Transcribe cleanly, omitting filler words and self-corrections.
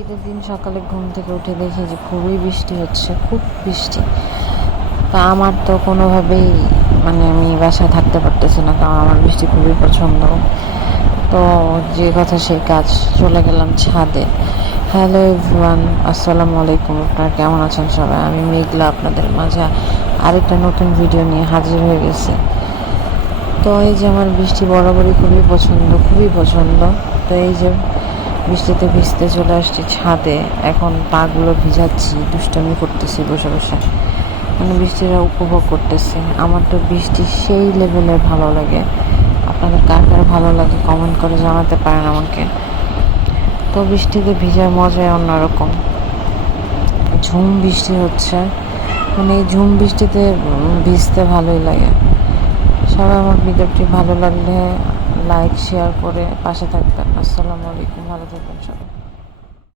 ঈদের দিন সকালে ঘুম থেকে উঠে দেখি যে খুবই বৃষ্টি হচ্ছে, খুব বৃষ্টি। তা আমার তো কোনোভাবেই আমি বাসায় থাকতে পারতেছি না, কারণ আমার বৃষ্টি খুবই পছন্দ। তো যে কথা সেই কাজ, চলে গেলাম ছাদে। হ্যালো এভরিওয়ান, আসসালামু আলাইকুম। আপনারা কেমন আছেন সবাই? আমি মেঘলা আপনাদের মাঝে আরেকটা নতুন ভিডিও নিয়ে হাজির হয়ে গেছি। তো এই যে আমার বৃষ্টি বরাবরই খুবই পছন্দ, খুবই পছন্দ। তো এই যে বৃষ্টিতে ভিজতে চলে আসছি ছাদে। এখন পাগুলো ভিজাচ্ছি, দুষ্টামি করতেছি বসে বসে, বৃষ্টিটা উপভোগ করতেছি। আমার তো বৃষ্টি সেই লেভেলের ভালো লাগে। আপনাদের কার কার ভালো লাগে কমেন্ট করে জানাতে পারেন আমাকে। তো বৃষ্টিতে ভিজার মজাই অন্যরকম। ঝুম বৃষ্টি হচ্ছে, এই ঝুম বৃষ্টিতে ভিজতে ভালোই লাগে। সবাই আমার ভিডিওটি ভালো লাগলে লাইক শেয়ার করে পাশে থাকবেন। আসসালামু আলাইকুম, ভালো থাকবেন সবাই।